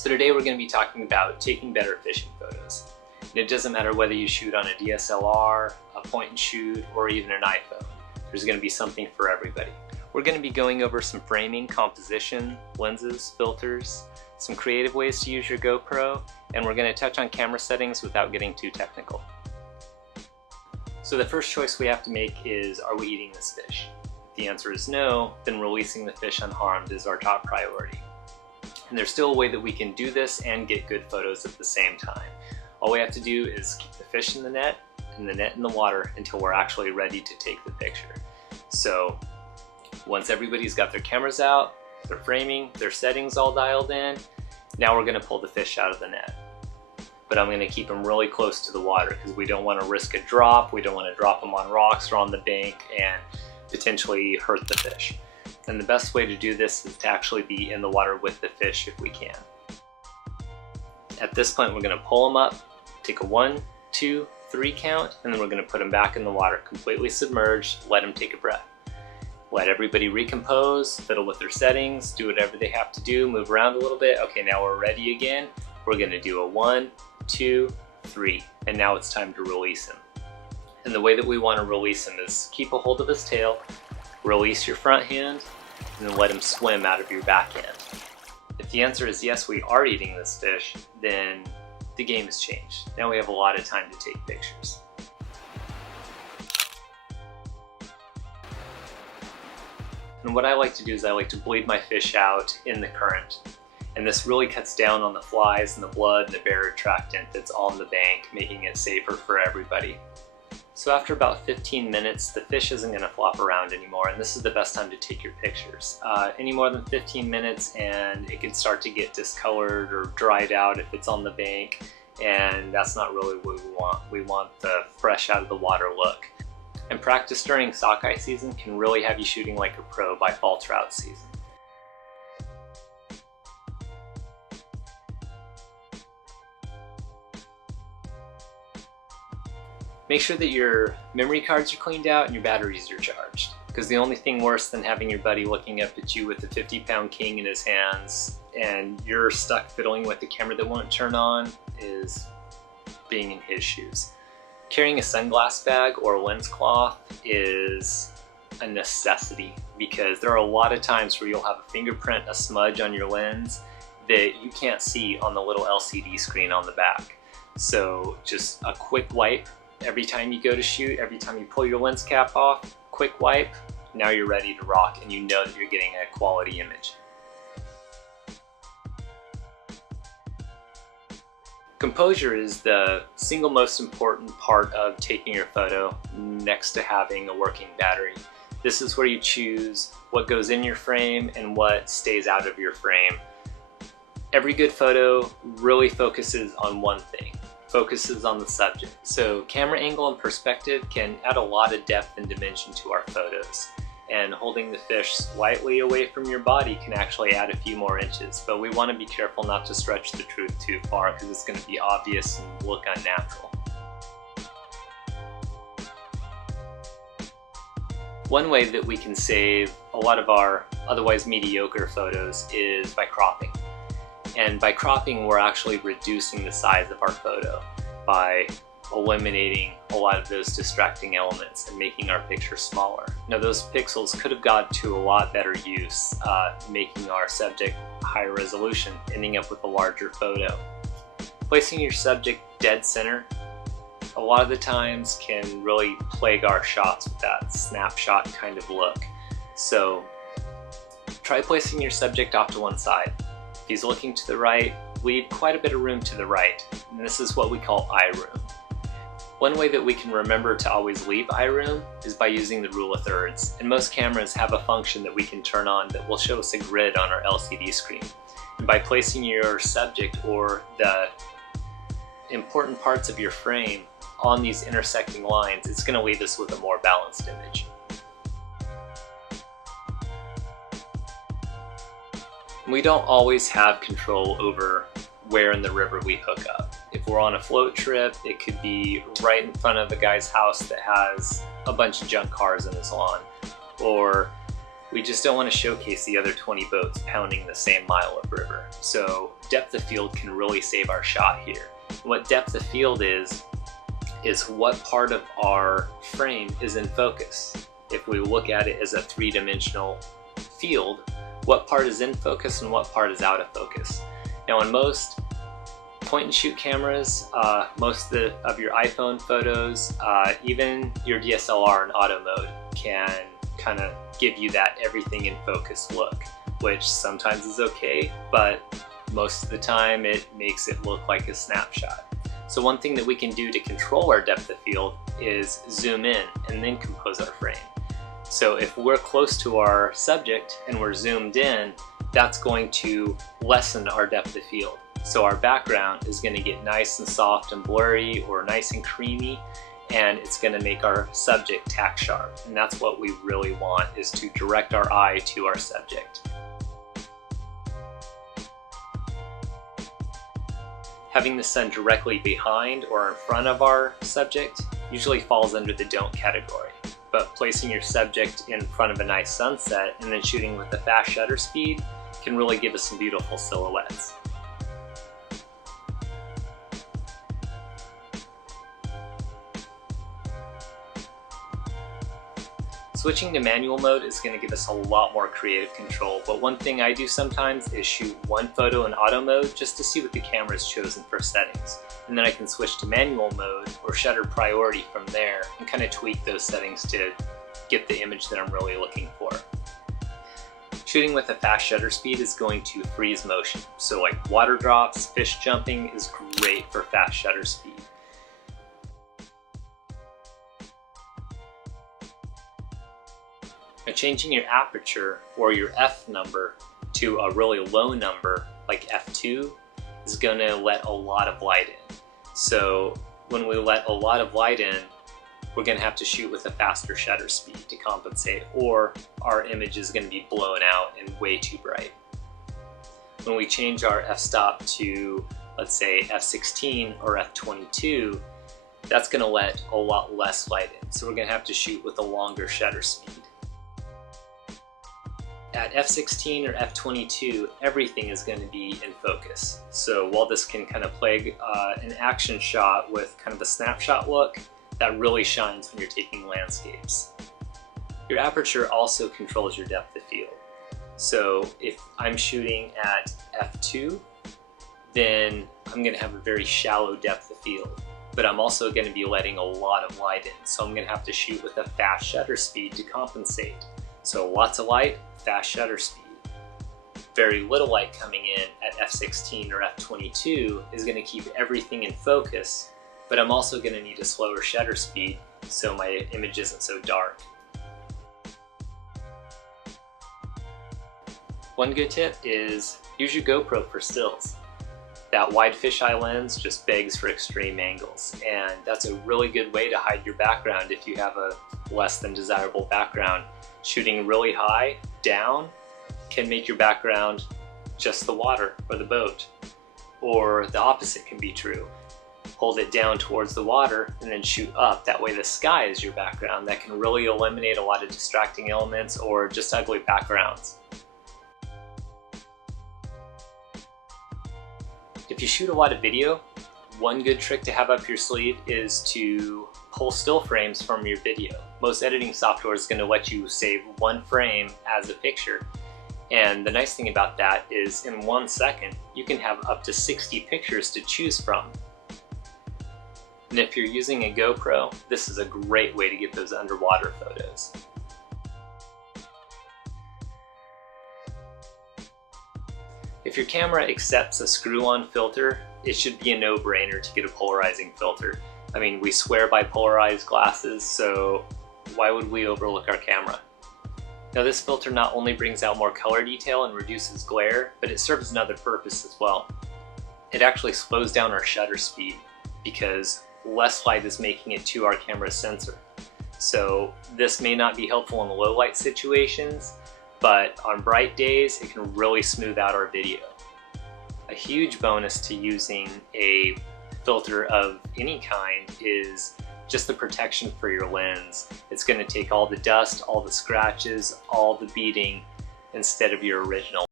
So today we're going to be talking about taking better fishing photos. And it doesn't matter whether you shoot on a DSLR, a point and shoot, or even an iPhone. There's going to be something for everybody. We're going to be going over some framing, composition, lenses, filters, some creative ways to use your GoPro, and we're going to touch on camera settings without getting too technical. So the first choice we have to make is, are we eating this fish? If the answer is no, then releasing the fish unharmed is our top priority. And there's still a way that we can do this and get good photos at the same time. All we have to do is keep the fish in the net and the net in the water until we're actually ready to take the picture. So once everybody's got their cameras out, their framing, their settings all dialed in, now we're going to pull the fish out of the net. But I'm going to keep them really close to the water because we don't want to risk a drop. We don't want to drop them on rocks or on the bank and potentially hurt the fish. And the best way to do this is to actually be in the water with the fish if we can. At this point, we're going to pull them up, take a 1, 2, 3 count, and then we're going to put them back in the water, completely submerged, let them take a breath. Let everybody recompose, fiddle with their settings, do whatever they have to do, move around a little bit. Okay, now we're ready again. We're going to do a 1, 2, 3, and now it's time to release him. And the way that we want to release him is keep a hold of his tail, release your front hand, and then let him swim out of your back hand. If the answer is yes, we are eating this fish, then the game has changed. Now we have a lot of time to take pictures. And what I like to do is I like to bleed my fish out in the current. And this really cuts down on the flies and the blood and the barrier attractant that's on the bank, making it safer for everybody. So after about 15 minutes, the fish isn't going to flop around anymore, and this is the best time to take your pictures. Any more than 15 minutes and it can start to get discolored or dried out if it's on the bank, and that's not really what we want. We want the fresh out of the water look. And practice during sockeye season can really have you shooting like a pro by fall trout season. Make sure that your memory cards are cleaned out and your batteries are charged. Because the only thing worse than having your buddy looking up at you with a 50-pound king in his hands and you're stuck fiddling with the camera that won't turn on is being in his shoes. Carrying a sunglass bag or a lens cloth is a necessity because there are a lot of times where you'll have a fingerprint, a smudge on your lens that you can't see on the little LCD screen on the back. So just a quick wipe. Every time you go to shoot, every time you pull your lens cap off, quick wipe, now you're ready to rock and you know that you're getting a quality image. Composure is the single most important part of taking your photo next to having a working battery. This is where you choose what goes in your frame and what stays out of your frame. Every good photo really focuses on one thing. Focuses on the subject. So camera angle and perspective can add a lot of depth and dimension to our photos. And holding the fish slightly away from your body can actually add a few more inches. But we want to be careful not to stretch the truth too far because it's going to be obvious and look unnatural. One way that we can save a lot of our otherwise mediocre photos is by cropping. And by cropping, we're actually reducing the size of our photo by eliminating a lot of those distracting elements and making our picture smaller. Now those pixels could have got to a lot better use, making our subject higher resolution, ending up with a larger photo. Placing your subject dead center a lot of the times can really plague our shots with that snapshot kind of look. So try placing your subject off to one side. If he's looking to the right, leave quite a bit of room to the right, and this is what we call eye room. One way that we can remember to always leave eye room is by using the rule of thirds, and most cameras have a function that we can turn on that will show us a grid on our LCD screen. And by placing your subject or the important parts of your frame on these intersecting lines, it's going to leave us with a more balanced image. We don't always have control over where in the river we hook up. If we're on a float trip, it could be right in front of a guy's house that has a bunch of junk cars in his lawn. Or We just don't want to showcase the other 20 boats pounding the same mile of river. So depth of field can really save our shot here. What depth of field is what part of our frame is in focus. If we look at it as a three-dimensional field, what part is in focus and what part is out of focus. Now on most point and shoot cameras, most of your iPhone photos, even your DSLR in auto mode can kind of give you that everything in focus look, which sometimes is okay, but most of the time it makes it look like a snapshot. So one thing that we can do to control our depth of field is zoom in and then compose our frame. So if we're close to our subject and we're zoomed in, that's going to lessen our depth of field. So our background is going to get nice and soft and blurry or nice and creamy, and it's going to make our subject tack sharp. And that's what we really want, is to direct our eye to our subject. Having the sun directly behind or in front of our subject usually falls under the don't category. But placing your subject in front of a nice sunset and then shooting with a fast shutter speed can really give us some beautiful silhouettes. Switching to manual mode is going to give us a lot more creative control, but one thing I do sometimes is shoot one photo in auto mode just to see what the camera has chosen for settings. And then I can switch to manual mode or shutter priority from there and kind of tweak those settings to get the image that I'm really looking for. Shooting with a fast shutter speed is going to freeze motion. So like water drops, fish jumping is great for fast shutter speed. Now changing your aperture or your f number to a really low number like f2 is going to let a lot of light in. So when we let a lot of light in, we're going to have to shoot with a faster shutter speed to compensate, or our image is going to be blown out and way too bright. When we change our f-stop to, let's say, f16 or f22, that's going to let a lot less light in. So we're going to have to shoot with a longer shutter speed. At f16 or f22, everything is going to be in focus. So while this can kind of play an action shot with kind of a snapshot look, that really shines when you're taking landscapes. Your aperture also controls your depth of field. So if I'm shooting at f2, then I'm going to have a very shallow depth of field, but I'm also going to be letting a lot of light in. So I'm going to have to shoot with a fast shutter speed to compensate. So lots of light, fast shutter speed. Very little light coming in at f16 or f22 is going to keep everything in focus, but I'm also going to need a slower shutter speed so my image isn't so dark. One good tip is use your GoPro for stills. That wide fisheye lens just begs for extreme angles, and that's a really good way to hide your background if you have a less than desirable background. Shooting really high, down, can make your background just the water or the boat. Or the opposite can be true. Hold it down towards the water and then shoot up. That way the sky is your background. That can really eliminate a lot of distracting elements or just ugly backgrounds. If you shoot a lot of video, one good trick to have up your sleeve is to pull still frames from your video. Most editing software is going to let you save one frame as a picture. And the nice thing about that is in 1 second, you can have up to 60 pictures to choose from. And if you're using a GoPro, this is a great way to get those underwater photos. If your camera accepts a screw-on filter, it should be a no-brainer to get a polarizing filter. I mean, we swear by polarized glasses, so why would we overlook our camera? Now this filter not only brings out more color detail and reduces glare, but it serves another purpose as well. It actually slows down our shutter speed because less light is making it to our camera's sensor. So this may not be helpful in low light situations, but on bright days it can really smooth out our video. A huge bonus to using a filter of any kind is just the protection for your lens. It's going to take all the dust, all the scratches, all the beading instead of your original.